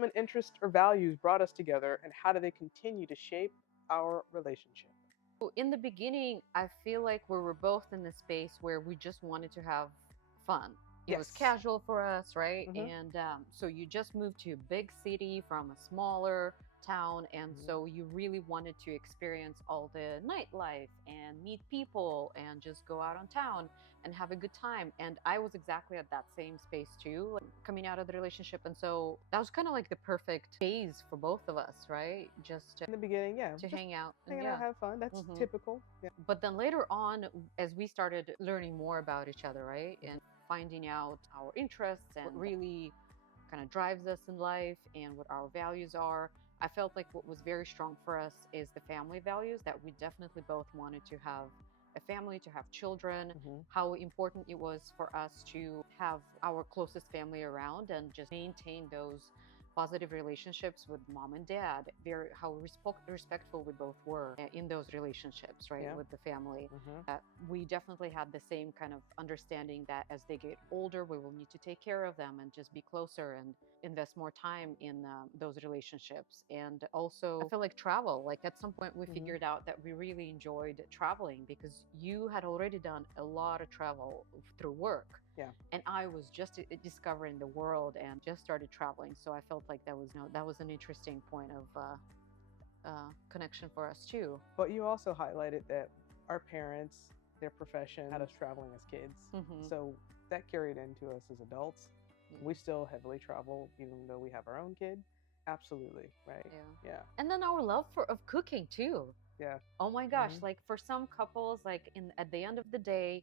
common interests or values brought us together, and how do they continue to shape our relationship? In the beginning, I feel like we were both in the space where we just wanted to have fun. It was Yes. casual for us, right? Hmm. And so you just moved to a big city from a smaller town. And Hmm. so you really wanted to experience all the nightlife and meet people and just go out on town and have a good time. And I was exactly at that same space too, like, coming out of the relationship. And so that was kind of like the perfect phase for both of us, right? Just In the beginning, yeah, to just hang out. And hanging out, yeah. have fun. That's Hmm. typical. Yeah. But then later on, as we started learning more about each other, right, Hmm. and finding out our interests and Important. really kind of drives us in life and what our values are, I felt like what was very strong for us is the family values, that we definitely both wanted to have a family, to have children, Hmm. how important it was for us to have our closest family around and just maintain those positive relationships with mom and dad, very how respectful we both were in those relationships, right, Yeah. with the family. Hmm. We definitely had the same kind of understanding that as they get older, we will need to take care of them and just be closer and invest more time in those relationships. And also, I feel like travel, like at some point we Hmm. figured out that we really enjoyed traveling because you had already done a lot of travel through work, Yeah. and I was just discovering the world and just started traveling. So I felt like that was that was an interesting point of connection for us too. But you also highlighted that our parents, their profession, had us traveling as kids. Hmm. So that carried into us as adults. Yeah. We still heavily travel, even though we have our own kid. Absolutely, right? Yeah. Yeah. And then our love for of cooking too. Yeah. Oh my gosh, Hmm. like for some couples, like in at the end of the day,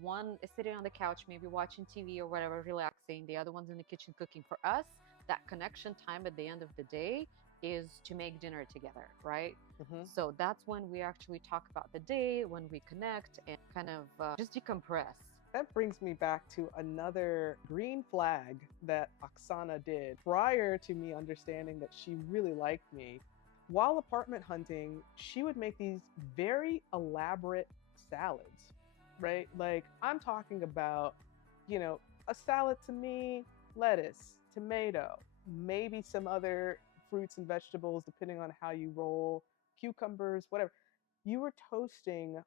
one is sitting on the couch, maybe watching TV or whatever, relaxing, the other one's in the kitchen cooking. For us, that connection time at the end of the day is to make dinner together, right? Hmm. So that's when we actually talk about the day, when we connect and kind of just decompress. That brings me back to another green flag that Oksana did prior to me understanding that she really liked me. While apartment hunting, she would make these very elaborate salads, right? Like I'm talking about, a salad to me, lettuce, tomato, maybe some other fruits and vegetables, depending on how you roll, cucumbers, whatever. You were toasting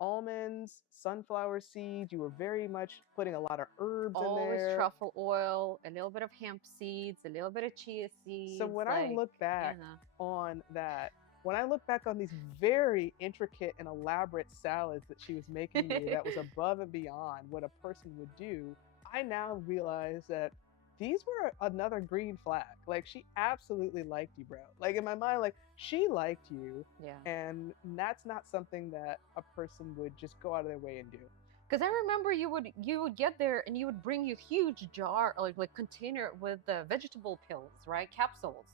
almonds, sunflower seeds. You were very much putting a lot of herbs in Always there. truffle oil, a little bit of hemp seeds, a little bit of chia So seeds, when I like, look back yeah. on that, when I look back on these very intricate and elaborate salads that she was making me, that was above and beyond what a person would do, I now realize that these were another green flag. Like she absolutely liked you, bro. Like in my mind, like she liked you, Yeah. and that's not something that a person would just go out of their way and do. Because I remember you would get there and you would bring you huge jar, like container with the vegetable pills, right? Capsules.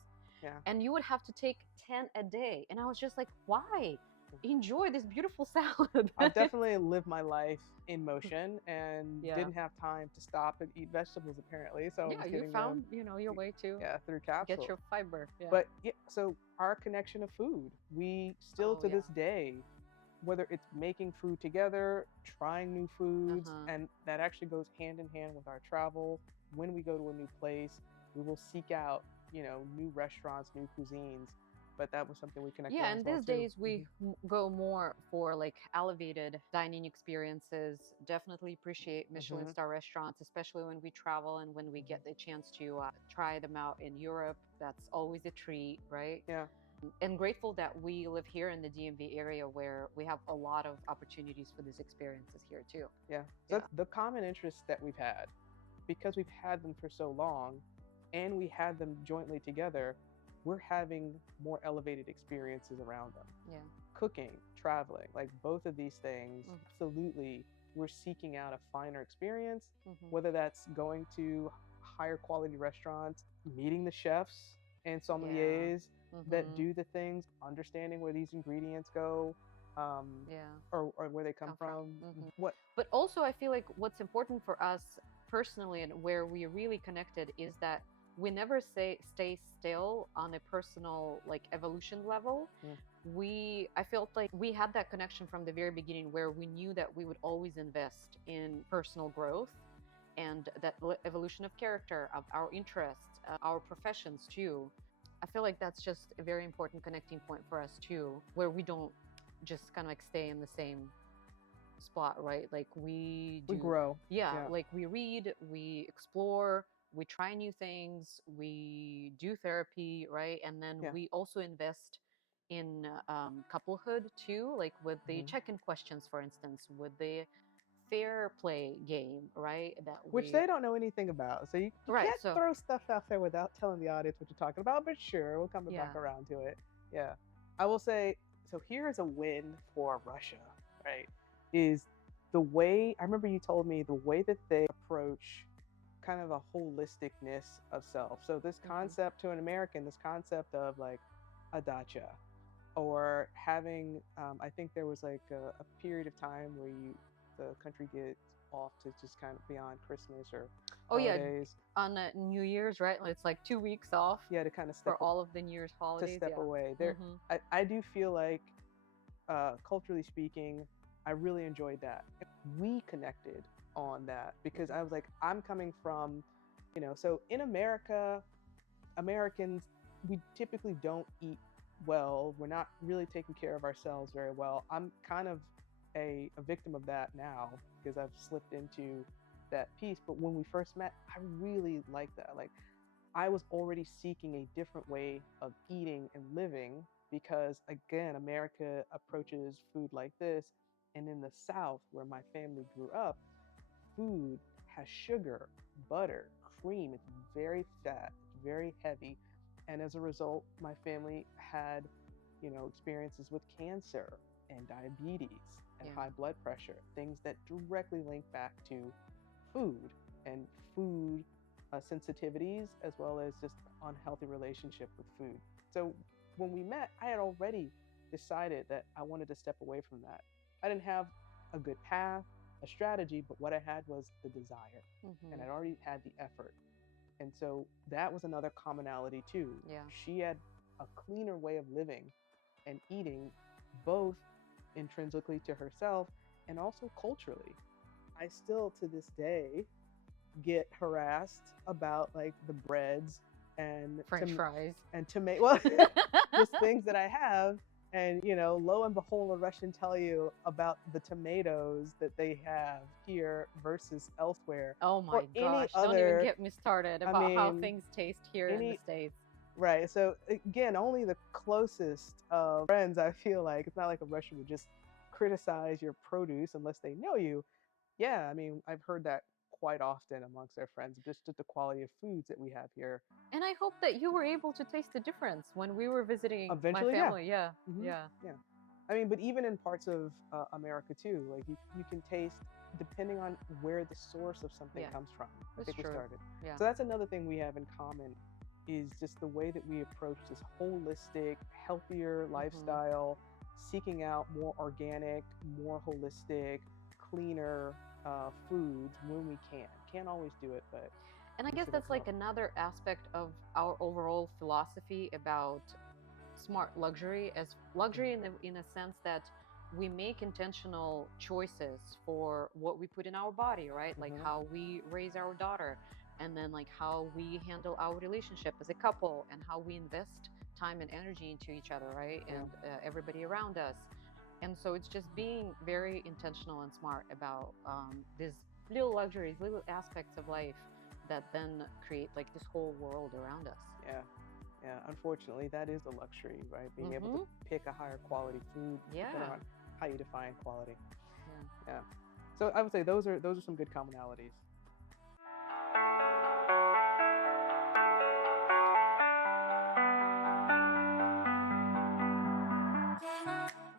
Yeah. And you would have to take 10 a day. And I was just like, why? Enjoy this beautiful salad. I've definitely lived my life in motion and Yeah. didn't have time to stop and eat vegetables apparently. So I Yeah, was you getting them, found, your way to yeah, through get capsules. your fiber. Yeah. But yeah, so our connection of food, we still Oh to yeah. this day, whether it's making food together, trying new foods, Uh-huh. and that actually goes hand in hand with our travel. When we go to a new place, we will seek out, new restaurants, new cuisines. But that was something we connected Yeah, on as and well these too. days we go more for like elevated dining experiences. Definitely appreciate Michelin Hmm. star restaurants, especially when we travel and when we Hmm. get the chance to try them out in Europe. That's always a treat, right? Yeah. And grateful that we live here in the DMV area where we have a lot of opportunities for these experiences here too. Yeah. So Yeah. that's the common interests that we've had, because we've had them for so long and we had them jointly together, we're having more elevated experiences around them. Yeah. Cooking, traveling, like both of these things, Mhm. absolutely, we're seeking out a finer experience, Mhm. whether that's going to higher quality restaurants, meeting the chefs and Yeah. sommeliers that Mhm. do the things, understanding where these ingredients go, Yeah. or where they come Come from. from. Mhm. What But also, I feel like what's important for us personally and where we are really connected is that we never stay still on a personal like evolution level. Mm. I felt like we had that connection from the very beginning where we knew that we would always invest in personal growth and that evolution of character, of our interests, our professions too. I feel like that's just a very important connecting point for us too, where we don't just kind of like stay in the same spot, right? Like we We do, grow. yeah, Yeah. like we read, we explore, we try new things, we do therapy, right? And then Yeah. we also invest in couplehood too, like with the Mhm. check-in questions, for instance, with the fair play game, right? That Which we, they don't know anything about. So you right, can't so throw stuff out there without telling the audience what you're talking about, but sure, we'll come yeah. back around to it. Yeah. I will say, so here's a win for Russia, right? Is the way, I remember you told me the way that they approach kind of a holisticness of self. So this Mhm. concept to an American, this concept of like a dacha or having, I think there was like a period of time where the country gets off to just kind of beyond Christmas or Oh yeah, holidays. on New Year's, right? It's like 2 weeks off Yeah, to kind of for all of the New Year's holidays. step Yeah. away. Hmm. I do feel like, culturally speaking, I really enjoyed that. We connected on that because I was like, I'm coming from, so in America, Americans, we typically don't eat well. We're not really taking care of ourselves very well. I'm kind of a victim of that now because I've slipped into that piece. But when we first met, I really liked that. Like, I was already seeking a different way of eating and living because, again, America approaches food like this. And in the South, where my family grew up, food has sugar, butter, cream. It's very fat, it's very heavy. And as a result, my family had, experiences with cancer and diabetes and Yeah. high blood pressure, things that directly link back to food and food sensitivities, as well as just unhealthy relationship with food. So when we met, I had already decided that I wanted to step away from that. I didn't have a good path, a strategy, but what I had was the desire, and Hmm. I'd already had the effort. And so that was another commonality too. Yeah. She had a cleaner way of living and eating, both intrinsically to herself and also culturally. I still to this day get harassed about like the breads and French fries. tomato, well, just things that I have. And lo and behold, a Russian tell you about the tomatoes that they have here versus elsewhere, Oh my or any gosh, don't even other. get me started I about how mean, things taste here in the any States. right. So again, only the closest of friends. I feel like it's not like a Russian would just criticize your produce unless they know you. Yeah, I mean, I've heard that quite often amongst their friends, just the quality of foods that we have here. And I hope that you were able to taste the difference when we were visiting my Eventually, yeah. family. Yeah, Hmm. yeah, Yeah. I mean, but even in parts of America too, like you can taste depending on where the source of something yeah. comes from. I That's think we true. started. Yeah. So that's another thing we have in common is just the way that we approach this holistic, healthier Hmm. lifestyle, seeking out more organic, more holistic, cleaner foods when we can. Can't always do it, but And I we guess should that's help. like another aspect of our overall philosophy about smart luxury as luxury in a sense that we make intentional choices for what we put in our body, right? Like Mhm. how we raise our daughter, and then like how we handle our relationship as a couple, and how we invest time and energy into each other, right? Yeah. And everybody around us. And so it's just being very intentional and smart about these little luxuries, little aspects of life that then create like this whole world around us. Yeah. Yeah. Unfortunately, that is a luxury, right? Being able to Hmm. pick a higher quality food, depending Yeah. on how you define quality. Yeah. Yeah. So I would say those are some good commonalities.